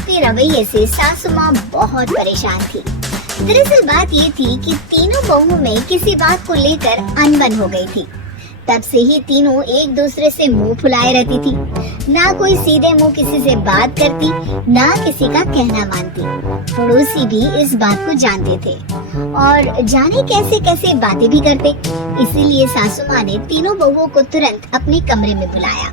के रवैये से सासू माँ बहुत परेशान थी। दरअसल बात ये थी कि तीनों बहुओं में किसी बात को लेकर अनबन हो गई थी। तब से ही तीनों एक दूसरे से मुंह फुलाए रहती थी। ना कोई सीधे मुंह किसी से बात करती, ना किसी का कहना मानती। पड़ोसी भी इस बात को जानते थे और जाने कैसे कैसे बातें भी करते। इसीलिए सासू माँ ने तीनों बहुओं को तुरंत अपने कमरे में बुलाया।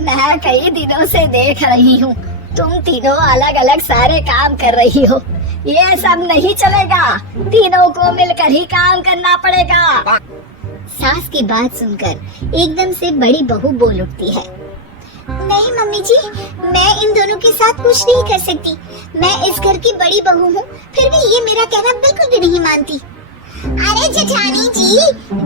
मैं कई दिनों से देख रही हूँ, तुम तीनों अलग अलग सारे काम कर रही हो। ये सब नहीं चलेगा, तीनों को मिलकर ही काम करना पड़ेगा। सास की बात सुनकर एकदम से बड़ी बहू बोल उठती है। नहीं मम्मी जी, मैं इन दोनों के साथ कुछ नहीं कर सकती। मैं इस घर की बड़ी बहू हूँ, फिर भी ये मेरा कहना बिल्कुल भी नहीं मानती। अरे जेठानी जी,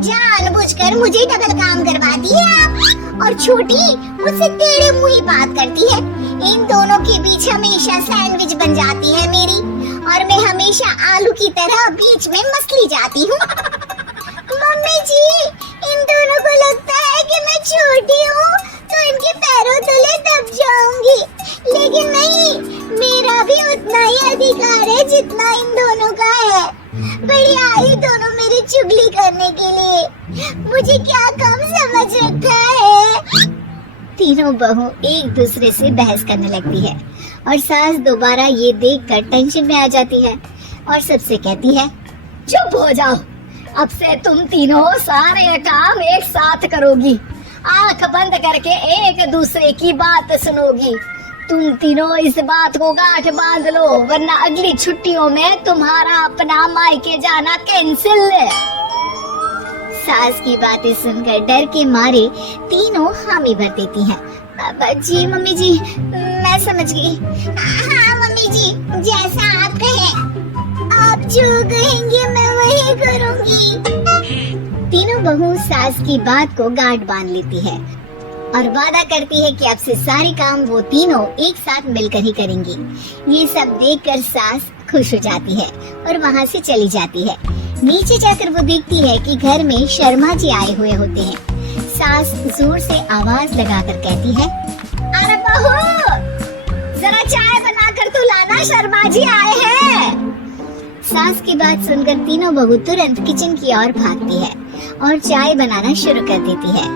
जानबूझकर मुझे डबल काम करवाती है आप। और छोटी मुझसे टेढ़े मुंह ही बात करती है। इन दोनों के बीच हमेशा सैंडविच बन जाती है मेरी, और मैं हमेशा आलू की तरह बीच में मसली जाती हूँ। मम्मी जी, इन दोनों को लगता है कि मैं छोटी हूँ तो इनके पैरों तले दब जाऊंगी, लेकिन नहीं, मेरा भी उतना ही अधिकार है जितना इन दोनों का है। बड़ी आई दोनों मेरी चुगली करने के लिए, मुझे क्या कम समझ रखा है। तीनों बहू एक दूसरे से बहस करने लगती है और सास दोबारा ये देखकर टेंशन में आ जाती है और सबसे कहती है, चुप हो जाओ, अब से तुम तीनों सारे काम एक साथ करोगी, आंख बंद करके एक दूसरे की बात सुनोगी। तुम तीनों इस बात को गांठ बांध लो, वरना अगली छुट्टियों में तुम्हारा अपना मायके जाना कैंसिल। सास की बातें सुनकर डर के मारे तीनों हामी भर देती हैं। जी मम्मी जी, मैं समझ गई। हाँ मम्मी जी, जैसा आप कहें, आप जो कहेंगे मैं वही करूंगी। तीनों बहू सास की बात को गांठ बांध लेती है और वादा करती है कि अब से सारे काम वो तीनों एक साथ मिलकर ही करेंगी। ये सब देखकर सास खुश हो जाती है और वहाँ से चली जाती है। नीचे जाकर वो देखती है कि घर में शर्मा जी आए हुए होते हैं। सास जोर से आवाज लगाकर कहती है, अरे बहू, जरा चाय बनाकर तो लाना, शर्मा जी आए हैं। सास की बात सुनकर तीनों बहू तुरंत किचन की ओर भागती है और चाय बनाना शुरू कर देती है।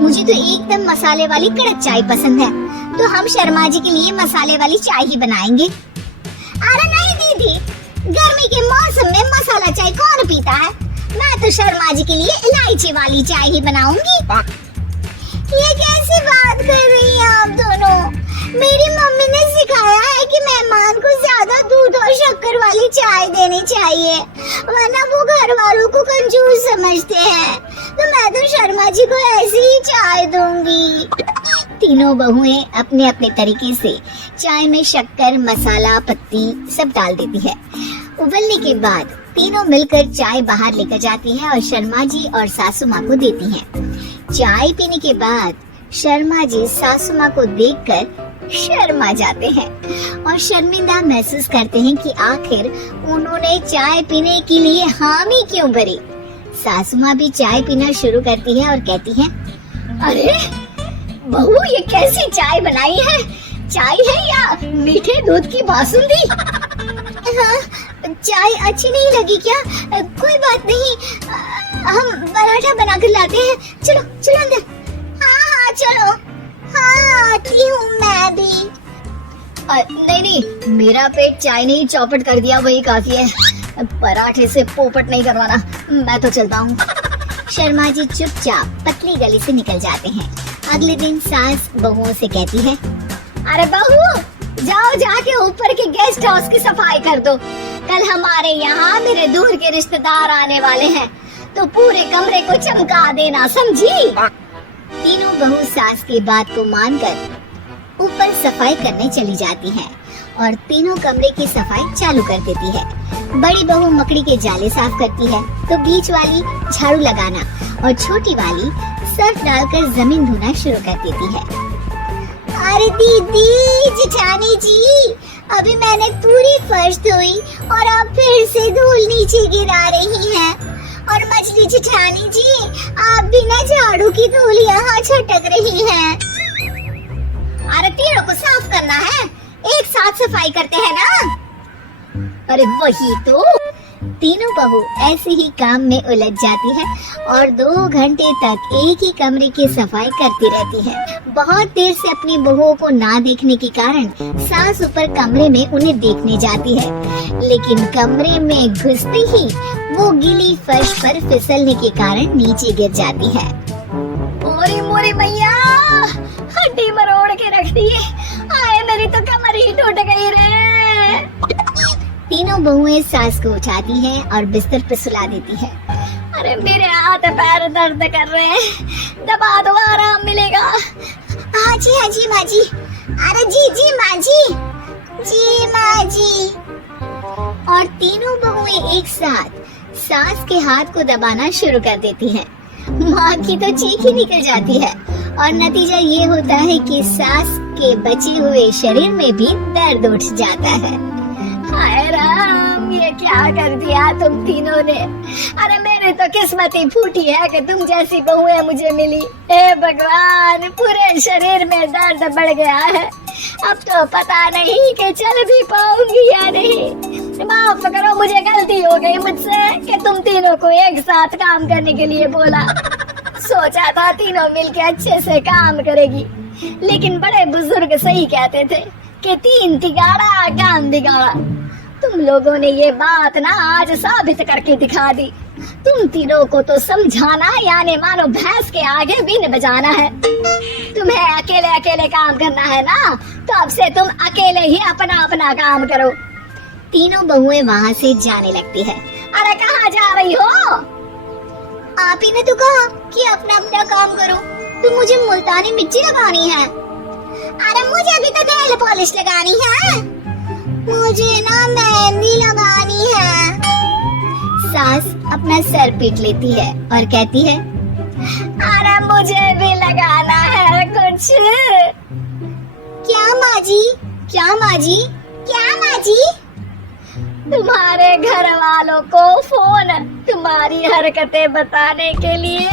मुझे तो एकदम मसाले वाली कड़क चाय पसंद है, तो हम शर्मा जी के लिए मसाले वाली चाय ही बनाएंगे। अरे नहीं दीदी, गर्मी के मौसम में मसाला चाय कौन पीता है? मैं तो शर्मा जी के लिए इलायची वाली चाय ही बनाऊंगी। ये कैसी बात कर रही हैं आप दोनों? मेरी मम्मी ने सिखाया है कि मेहमान को ज्यादा दूध और शक्कर वाली चाय देनी चाहिए, वरना वो घर वालों को कंजूस समझते हैं। तो मैं तो शर्मा जी को ऐसी ही चाय दूंगी। तीनों बहुएं अपने अपने तरीके से चाय में शक्कर, मसाला, पत्ती सब डाल देती है। उबलने के बाद तीनों मिलकर चाय बाहर लेकर जाती है और शर्मा जी और सासू माँ को देती हैं। चाय पीने के बाद शर्मा जी सासू माँ को देखकर शर्मा जाते हैं और शर्मिंदा महसूस करते हैं कि आखिर उन्होंने चाय पीने के लिए हामी क्यों भरी। सासू माँ भी चाय पीना शुरू करती है और कहती है, अरे बहू, ये कैसी चाय बनाई है? चाय है या मीठे दूध की बासुंदी? हाँ, चाय अच्छी नहीं लगी क्या? कोई बात नहीं, हम पराठा बनाकर लाते हैं। चलो चलो अंदर। हाँ चलो। हाँ, आती हूँ मैं भी। नहीं नहीं, मेरा पेट चाय ने चौपट कर दिया, वही काफी है। पराठे से पोपट नहीं करवाना, मैं तो चलता हूँ। शर्मा जी चुपचाप पतली गली से निकल जाते हैं। अगले दिन सास बहुओं से कहती है, अरे बहू, जाओ जाके ऊपर के गेस्ट हाउस की सफाई कर दो। कल हमारे यहाँ मेरे दूर के रिश्तेदार आने वाले हैं, तो पूरे कमरे को चमका देना, समझी? तीनों बहू सास की बात को मानकर ऊपर सफाई करने चली जाती हैं और तीनों कमरे की सफाई चालू कर देती है। बड़ी बहू मकड़ी के जाले साफ करती है, तो बीच वाली झाड़ू लगाना और छोटी वाली सर्फ डालकर जमीन धोना शुरू कर देती है। अरे दीदी, जेठानी जी, अभी मैंने पूरी फर्श धोई और आप फिर से धूल नीचे गिरा रही हैं। और मछली जेठानी जी, आप बिना झाड़ू की धूल यहाँ छटक रही हैं। अरे तीनों को साफ करना है, एक साथ सफाई करते हैं ना। अरे वही तो। तीनों बहू ऐसे ही काम में उलझ जाती है और 2 घंटे तक एक ही कमरे की सफाई करती रहती है। बहुत देर से अपनी बहुओं को ना देखने के कारण सास ऊपर कमरे में उन्हें देखने जाती है, लेकिन कमरे में घुसते ही वो गीली फर्श पर फिसलने के कारण नीचे गिर जाती है। ओरे मोरे मैया, हड्डी मरोड़ के रख दी। आए मेरी तो कमर ही टूट गई रे। तीनों बहुएं सास को उठाती हैं और बिस्तर पर सुला देती है। अरे मेरे हाथ पैर दर्द कर रहे हैं, दबा दो आराम मिलेगा। हाँ जी माँ जी। अरे जी माँ जी। और तीनों बहुएं एक साथ सास के हाथ को दबाना शुरू कर देती हैं। माँ की तो चीख ही निकल जाती है और नतीजा ये होता है कि सास के बचे हुए शरीर में भी दर्द उठ जाता है। हाय राम, ये क्या कर दिया तुम तीनों ने। अरे मेरी तो किस्मत ही फूटी है कि तुम जैसी बहुएं मुझे मिली। हे भगवान, पूरे शरीर में दर्द बढ़ गया है। अब तो पता नहीं कि चल भी पाऊंगी या नहीं। माफ करो, मुझे गलती हो गई मुझसे कि तुम तीनों को एक साथ काम करने के लिए बोला। सोचा था तीनों मिलके अच्छे से काम करेगी, लेकिन बड़े बुजुर्ग सही कहते थे कि 3 तिगाड़ा काम बिगाड़ा। तुम लोगों ने ये बात ना आज साबित करके दिखा दी। तुम तीनों को तो समझाना यानी मानो भैंस के आगे बीन बजाना है। तुम्हें अकेले अकेले काम करना है ना, तो अब से तुम अकेले ही अपना अपना काम करो। तीनों बहुएं वहाँ से जाने लगती है। अरे कहाँ जा रही हो? आप ही ने तो कहा कि अपना अपना काम करो। तो मुझे मुल्तानी मिट्टी लगानी है। अरे मुझे भी तो नेल पॉलिश लगानी है। मुझे ना मेहंदी लगानी है। सास अपना सर पीट लेती है और कहती है, अरे मुझे भी लगाना है कुछ। क्या माँ जी? क्या माँ जी? क्या माँ जी? तुम्हारे घर वालों को फोन तुम्हारी हरकतें बताने के लिए